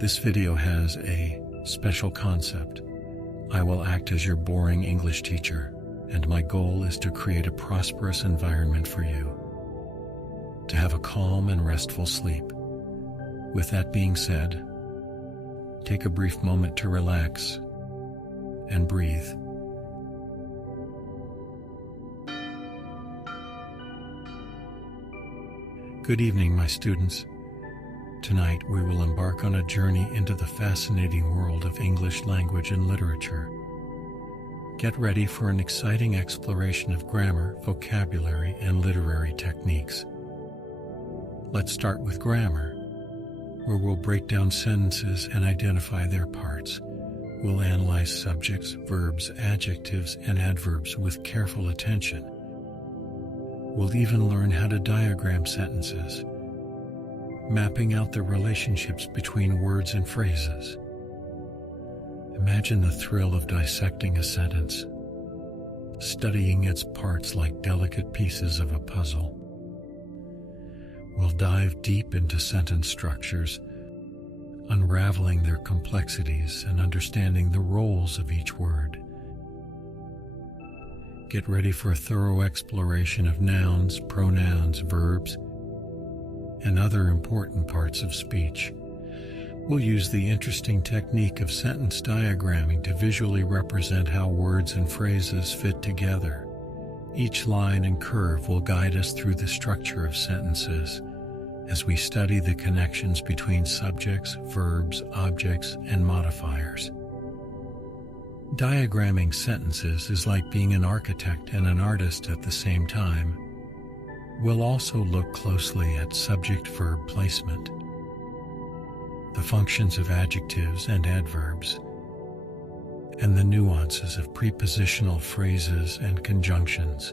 This video has a special concept. I will act as your boring English teacher, and my goal is to create a prosperous environment for you, to have a calm and restful sleep. With that being said, take a brief moment to relax and breathe. Good evening, my students. Tonight we will embark on a journey into the fascinating world of English language and literature. Get ready for an exciting exploration of grammar, vocabulary, and literary techniques. Let's start with grammar, where we'll break down sentences and identify their parts. We'll analyze subjects, verbs, adjectives, and adverbs with careful attention. We'll even learn how to diagram sentences, mapping out the relationships between words and phrases. Imagine the thrill of dissecting a sentence, studying its parts like delicate pieces of a puzzle. We'll dive deep into sentence structures, unraveling their complexities and understanding the roles of each word. Get ready for a thorough exploration of nouns, pronouns, verbs, and other important parts of speech. We'll use the interesting technique of sentence diagramming to visually represent how words and phrases fit together. Each line and curve will guide us through the structure of sentences as we study the connections between subjects, verbs, objects, and modifiers. Diagramming sentences is like being an architect and an artist at the same time. We'll also look closely at subject-verb placement, the functions of adjectives and adverbs, and the nuances of prepositional phrases and conjunctions.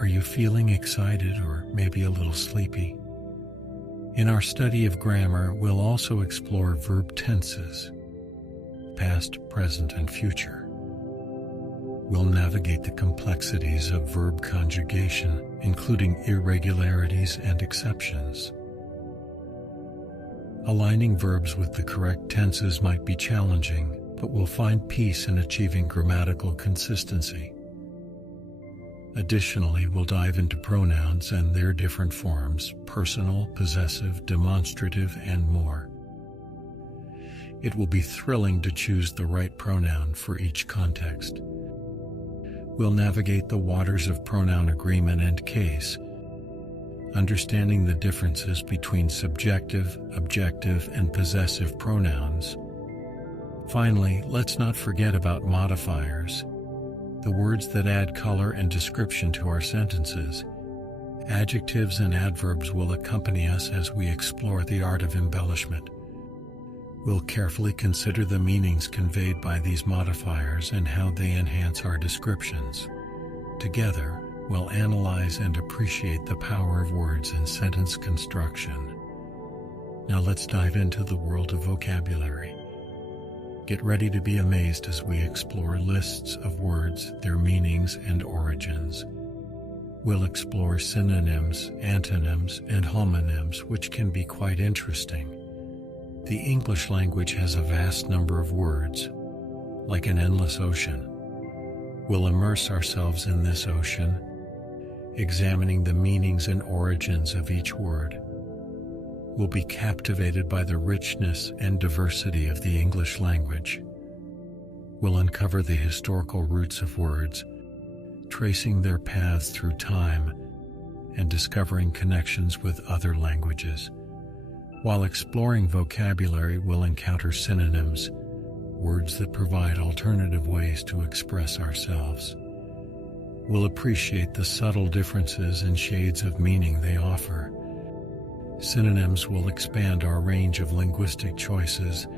Are you feeling excited or maybe a little sleepy? In our study of grammar, we'll also explore verb tenses, past, present, and future. We'll navigate the complexities of verb conjugation, including irregularities and exceptions. Aligning verbs with the correct tenses might be challenging, but we'll find peace in achieving grammatical consistency. Additionally, we'll dive into pronouns and their different forms: personal, possessive, demonstrative, and more. It will be thrilling to choose the right pronoun for each context. We'll navigate the waters of pronoun agreement and case, understanding the differences between subjective, objective, and possessive pronouns. Finally, let's not forget about modifiers, the words that add color and description to our sentences. Adjectives and adverbs will accompany us as we explore the art of embellishment. We'll carefully consider the meanings conveyed by these modifiers and how they enhance our descriptions. Together, we'll analyze and appreciate the power of words in sentence construction. Now let's dive into the world of vocabulary. Get ready to be amazed as we explore lists of words, their meanings, and origins. We'll explore synonyms, antonyms, and homonyms, which can be quite interesting. The English language has a vast number of words, like an endless ocean. We'll immerse ourselves in this ocean, examining the meanings and origins of each word. We'll be captivated by the richness and diversity of the English language. We'll uncover the historical roots of words, tracing their paths through time and discovering connections with other languages. While exploring vocabulary, we'll encounter synonyms, words that provide alternative ways to express ourselves. We'll appreciate the subtle differences and shades of meaning they offer. Synonyms will expand our range of linguistic choices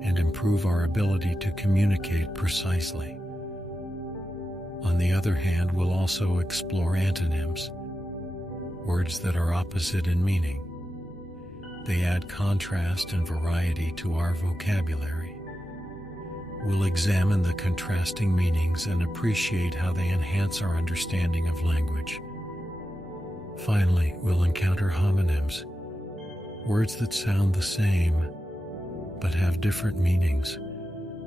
and improve our ability to communicate precisely. On the other hand, we'll also explore antonyms, words that are opposite in meaning. They add contrast and variety to our vocabulary. We'll examine the contrasting meanings and appreciate how they enhance our understanding of language. Finally, we'll encounter homonyms, words that sound the same but have different meanings.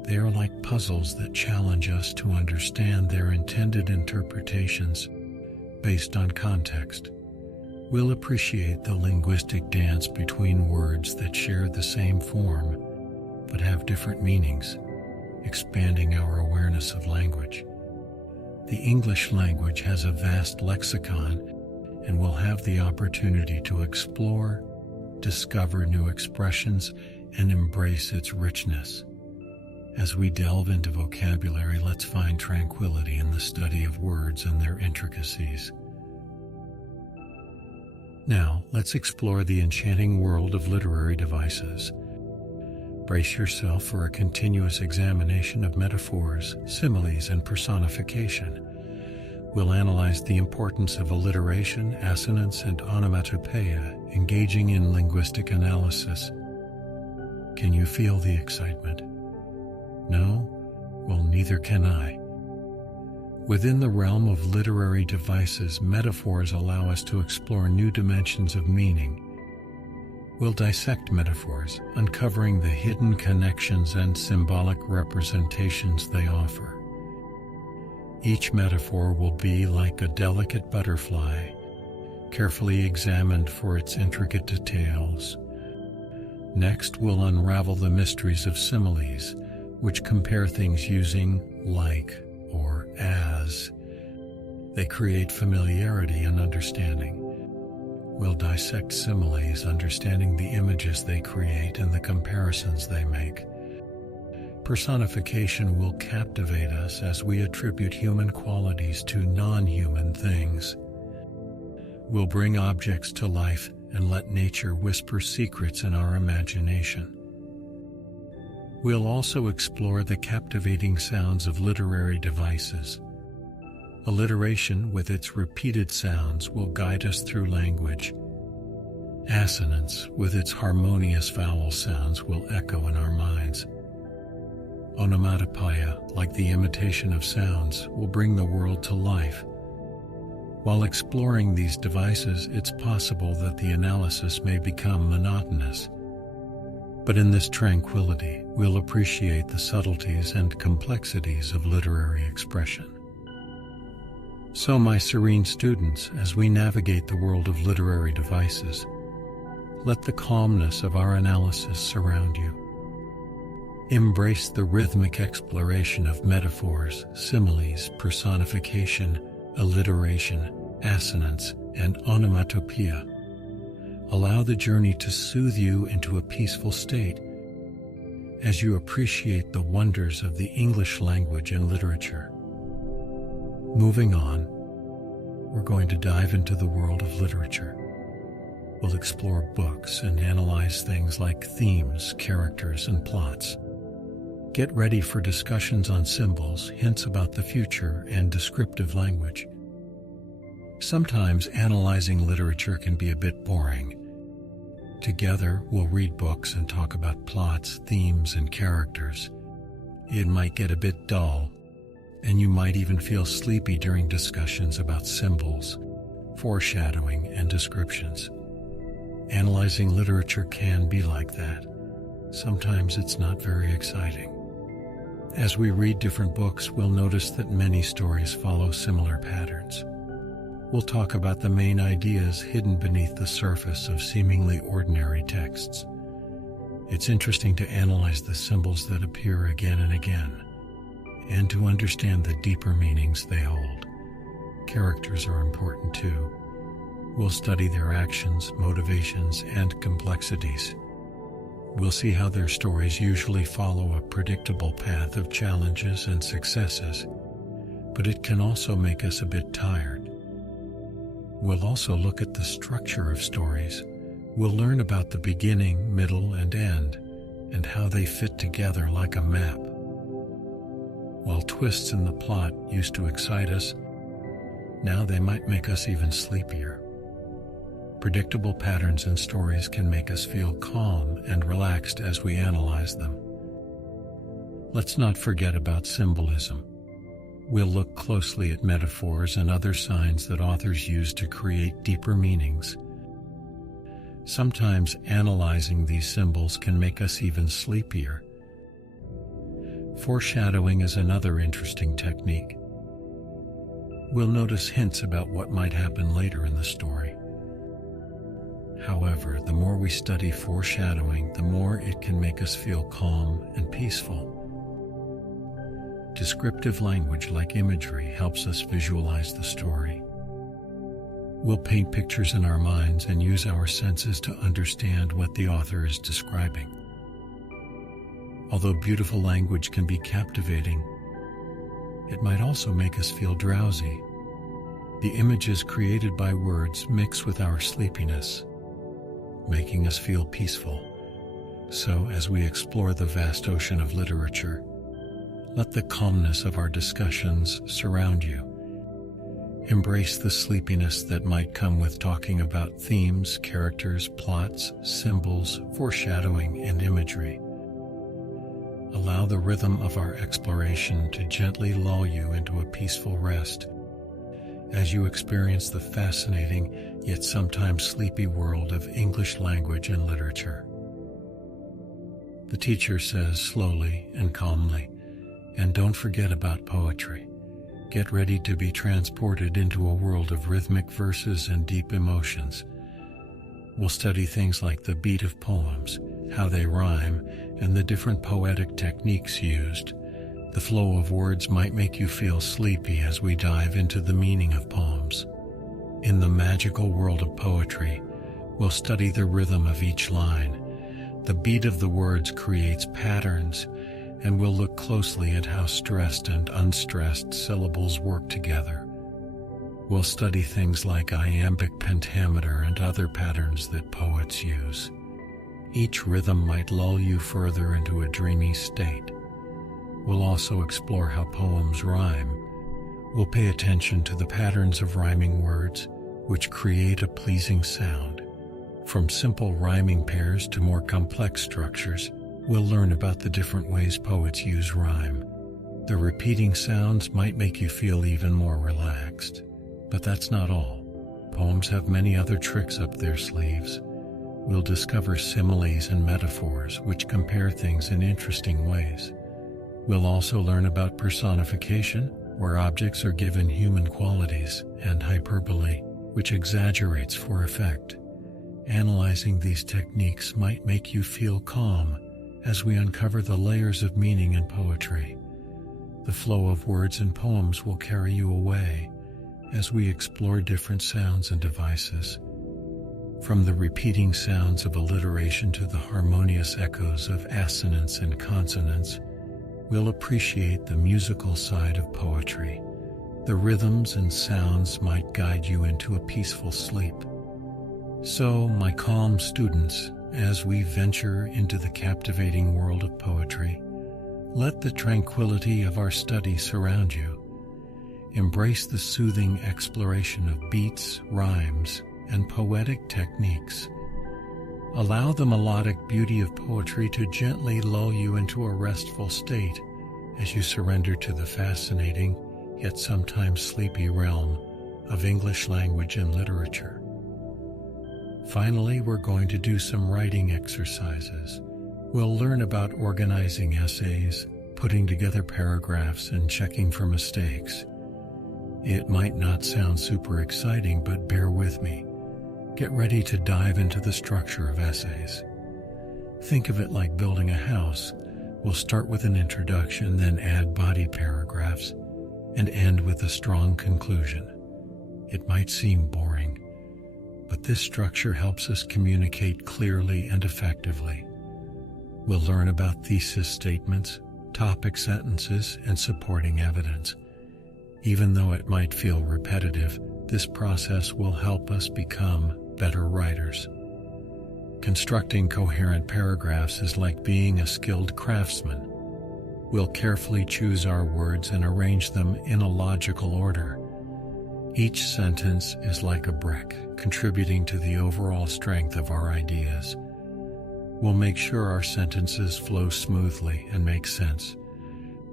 They are like puzzles that challenge us to understand their intended interpretations based on context. We'll appreciate the linguistic dance between words that share the same form but have different meanings, expanding our awareness of language. The English language has a vast lexicon, and we'll have the opportunity to explore, discover new expressions, and embrace its richness. As we delve into vocabulary, let's find tranquility in the study of words and their intricacies. Now, let's explore the enchanting world of literary devices. Brace yourself for a continuous examination of metaphors, similes, and personification. We'll analyze the importance of alliteration, assonance, and onomatopoeia, engaging in linguistic analysis. Can you feel the excitement? No? Well, neither can I. Within the realm of literary devices, metaphors allow us to explore new dimensions of meaning. We'll dissect metaphors, uncovering the hidden connections and symbolic representations they offer. Each metaphor will be like a delicate butterfly, carefully examined for its intricate details. Next, we'll unravel the mysteries of similes, which compare things using like or as. They create familiarity and understanding. We'll dissect similes, understanding the images they create and the comparisons they make. Personification will captivate us as we attribute human qualities to non-human things. We'll bring objects to life and let nature whisper secrets in our imagination. We'll also explore the captivating sounds of literary devices. Alliteration, with its repeated sounds, will guide us through language. Assonance, with its harmonious vowel sounds, will echo in our minds. Onomatopoeia, like the imitation of sounds, will bring the world to life. While exploring these devices, it's possible that the analysis may become monotonous. But in this tranquility, we'll appreciate the subtleties and complexities of literary expression. So, my serene students, as we navigate the world of literary devices, let the calmness of our analysis surround you. Embrace the rhythmic exploration of metaphors, similes, personification, alliteration, assonance, and onomatopoeia. Allow the journey to soothe you into a peaceful state as you appreciate the wonders of the English language and literature. Moving on, we're going to dive into the world of literature. We'll explore books and analyze things like themes, characters, and plots. Get ready for discussions on symbols, hints about the future, and descriptive language. Sometimes analyzing literature can be a bit boring. Together, we'll read books and talk about plots, themes, and characters. It might get a bit dull, and you might even feel sleepy during discussions about symbols, foreshadowing, and descriptions. Analyzing literature can be like that. Sometimes it's not very exciting. As we read different books, we'll notice that many stories follow similar patterns. We'll talk about the main ideas hidden beneath the surface of seemingly ordinary texts. It's interesting to analyze the symbols that appear again and again, and to understand the deeper meanings they hold. Characters are important too. We'll study their actions, motivations, and complexities. We'll see how their stories usually follow a predictable path of challenges and successes, but it can also make us a bit tired. We'll also look at the structure of stories. We'll learn about the beginning, middle, and end, and how they fit together like a map. While twists in the plot used to excite us, now they might make us even sleepier. Predictable patterns in stories can make us feel calm and relaxed as we analyze them. Let's not forget about symbolism. We'll look closely at metaphors and other signs that authors use to create deeper meanings. Sometimes analyzing these symbols can make us even sleepier. Foreshadowing is another interesting technique. We'll notice hints about what might happen later in the story. However, the more we study foreshadowing, the more it can make us feel calm and peaceful. Descriptive language like imagery helps us visualize the story. We'll paint pictures in our minds and use our senses to understand what the author is describing. Although beautiful language can be captivating, it might also make us feel drowsy. The images created by words mix with our sleepiness, making us feel peaceful. So, as we explore the vast ocean of literature, let the calmness of our discussions surround you. Embrace the sleepiness that might come with talking about themes, characters, plots, symbols, foreshadowing, and imagery. Allow the rhythm of our exploration to gently lull you into a peaceful rest as you experience the fascinating yet sometimes sleepy world of English language and literature. The teacher says slowly and calmly, and don't forget about poetry. Get ready to be transported into a world of rhythmic verses and deep emotions. We'll study things like the beat of poems, how they rhyme, and the different poetic techniques used. The flow of words might make you feel sleepy as we dive into the meaning of poems. In the magical world of poetry, we'll study the rhythm of each line. The beat of the words creates patterns, and we'll look closely at how stressed and unstressed syllables work together. We'll study things like iambic pentameter and other patterns that poets use. Each rhythm might lull you further into a dreamy state. We'll also explore how poems rhyme. We'll pay attention to the patterns of rhyming words, which create a pleasing sound. From simple rhyming pairs to more complex structures, we'll learn about the different ways poets use rhyme. The repeating sounds might make you feel even more relaxed. But that's not all. Poems have many other tricks up their sleeves. We'll discover similes and metaphors which compare things in interesting ways. We'll also learn about personification, where objects are given human qualities, and hyperbole, which exaggerates for effect. Analyzing these techniques might make you feel calm as we uncover the layers of meaning in poetry. The flow of words and poems will carry you away as we explore different sounds and devices. From the repeating sounds of alliteration to the harmonious echoes of assonance and consonance, we'll appreciate the musical side of poetry. The rhythms and sounds might guide you into a peaceful sleep. So, my calm students, as we venture into the captivating world of poetry, let the tranquility of our study surround you. Embrace the soothing exploration of beats, rhymes, and poetic techniques. Allow the melodic beauty of poetry to gently lull you into a restful state as you surrender to the fascinating, yet sometimes sleepy realm of English language and literature. Finally, we're going to do some writing exercises. We'll learn about organizing essays, putting together paragraphs, and checking for mistakes. It might not sound super exciting, but bear with me. Get ready to dive into the structure of essays. Think of it like building a house. We'll start with an introduction, then add body paragraphs, and end with a strong conclusion. It might seem boring, but this structure helps us communicate clearly and effectively. We'll learn about thesis statements, topic sentences, and supporting evidence. Even though it might feel repetitive, this process will help us become better writers. Constructing coherent paragraphs is like being a skilled craftsman. We'll carefully choose our words and arrange them in a logical order. Each sentence is like a brick, contributing to the overall strength of our ideas. We'll make sure our sentences flow smoothly and make sense.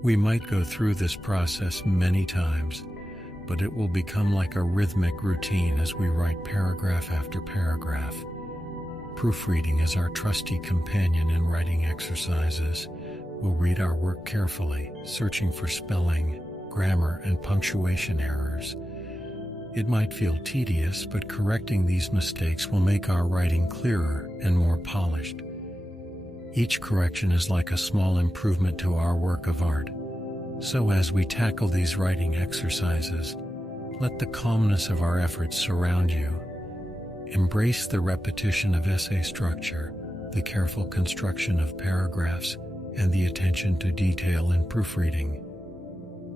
We might go through this process many times, but it will become like a rhythmic routine as we write paragraph after paragraph. Proofreading is our trusty companion in writing exercises. We'll read our work carefully, searching for spelling, grammar, and punctuation errors. It might feel tedious, but correcting these mistakes will make our writing clearer and more polished. Each correction is like a small improvement to our work of art. So as we tackle these writing exercises, let the calmness of our efforts surround you. Embrace the repetition of essay structure, the careful construction of paragraphs, and the attention to detail in proofreading.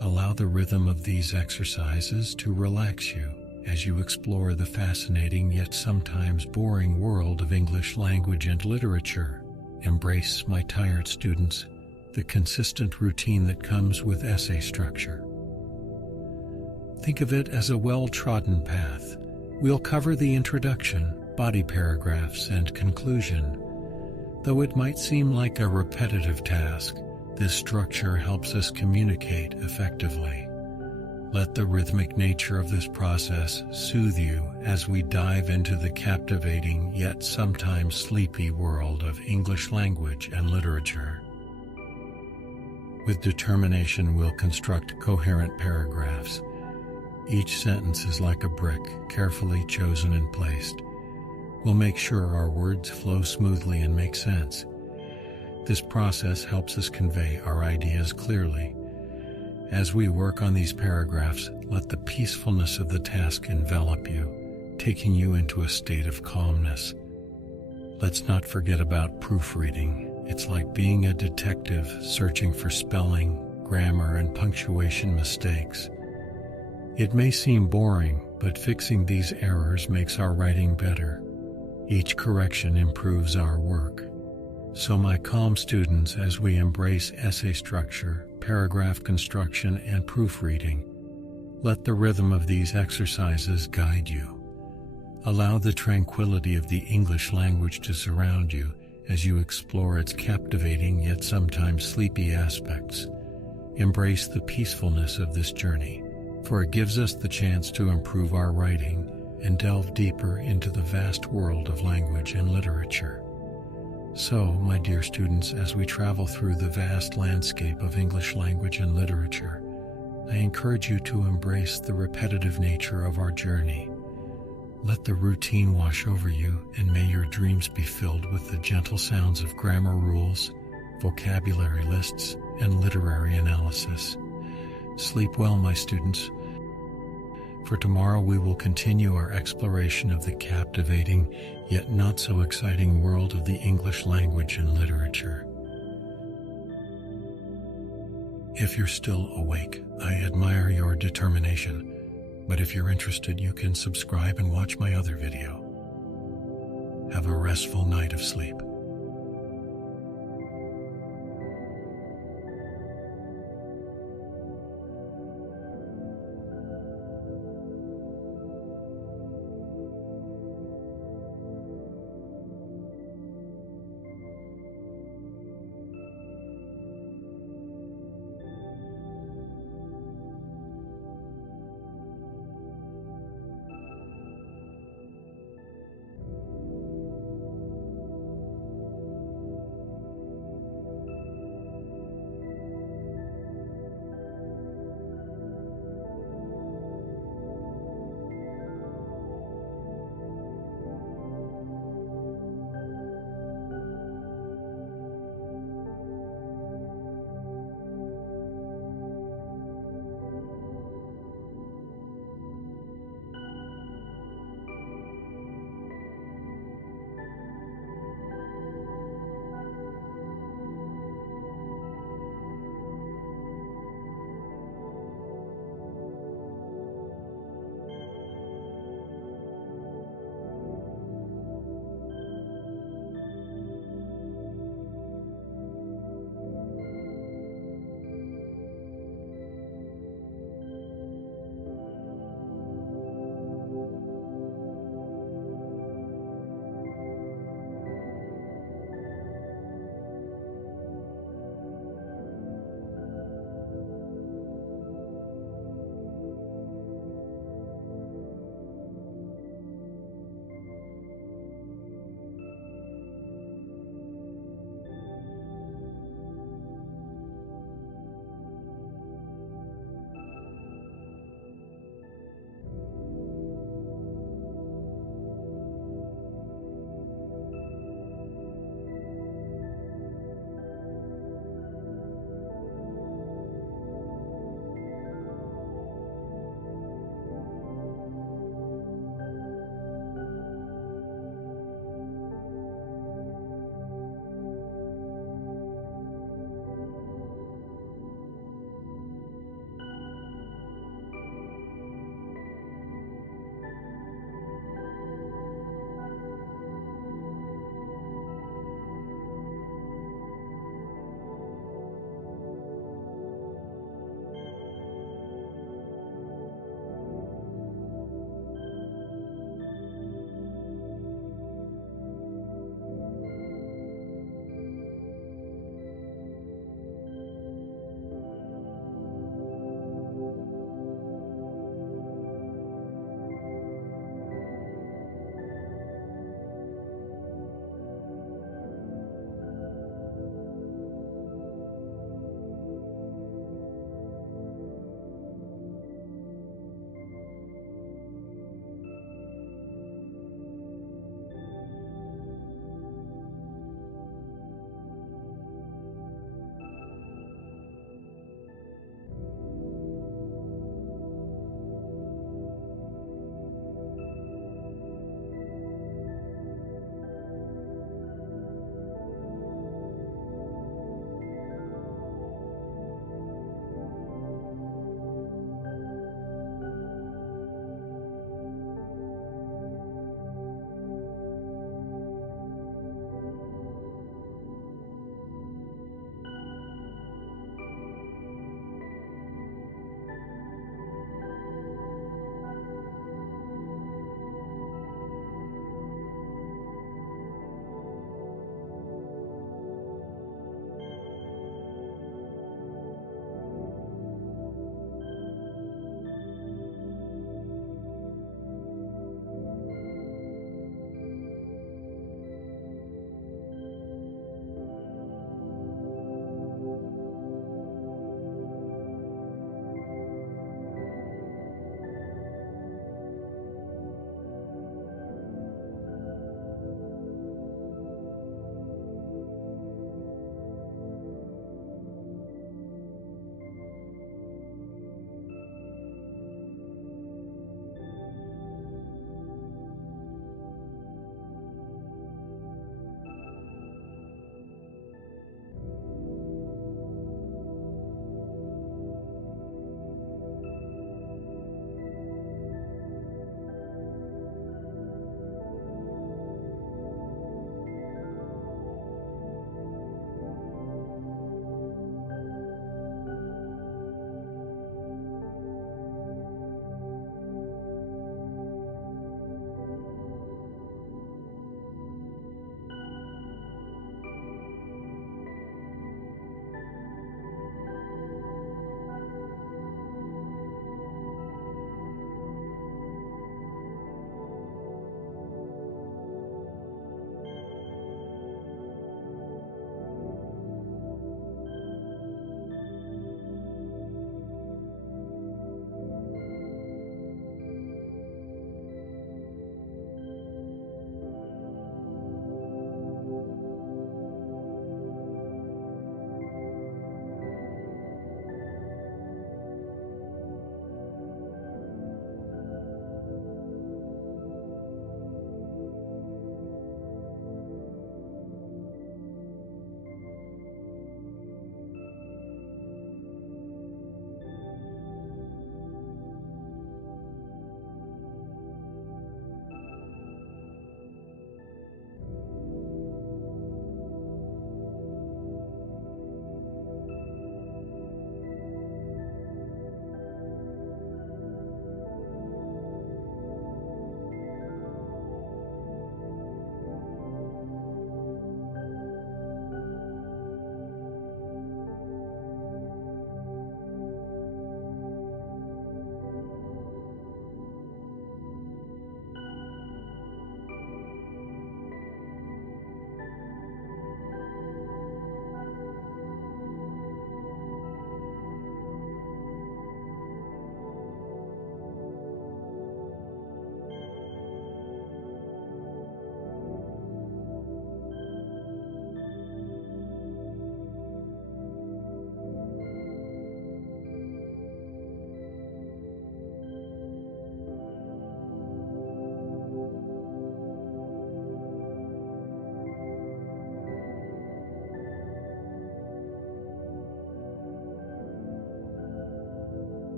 Allow the rhythm of these exercises to relax you as you explore the fascinating yet sometimes boring world of English language and literature. Embrace, my tired students, the consistent routine that comes with essay structure. Think of it as a well-trodden path. We'll cover the introduction, body paragraphs, and conclusion. Though it might seem like a repetitive task, this structure helps us communicate effectively. Let the rhythmic nature of this process soothe you as we dive into the captivating yet sometimes sleepy world of English language and literature. With determination, we'll construct coherent paragraphs. Each sentence is like a brick, carefully chosen and placed. We'll make sure our words flow smoothly and make sense. This process helps us convey our ideas clearly. As we work on these paragraphs, let the peacefulness of the task envelop you, taking you into a state of calmness. Let's not forget about proofreading. It's like being a detective searching for spelling, grammar, and punctuation mistakes. It may seem boring, but fixing these errors makes our writing better. Each correction improves our work. So my calm students, as we embrace essay structure, paragraph construction, and proofreading, let the rhythm of these exercises guide you. Allow the tranquility of the English language to surround you as you explore its captivating yet sometimes sleepy aspects. Embrace the peacefulness of this journey, for it gives us the chance to improve our writing and delve deeper into the vast world of language and literature. So, my dear students, as we travel through the vast landscape of English language and literature, I encourage you to embrace the repetitive nature of our journey. Let the routine wash over you, and may your dreams be filled with the gentle sounds of grammar rules, vocabulary lists, and literary analysis. Sleep well, my students. For tomorrow we will continue our exploration of the captivating, yet not so exciting world of the English language and literature. If you're still awake, I admire your determination. But if you're interested, you can subscribe and watch my other video. Have a restful night of sleep.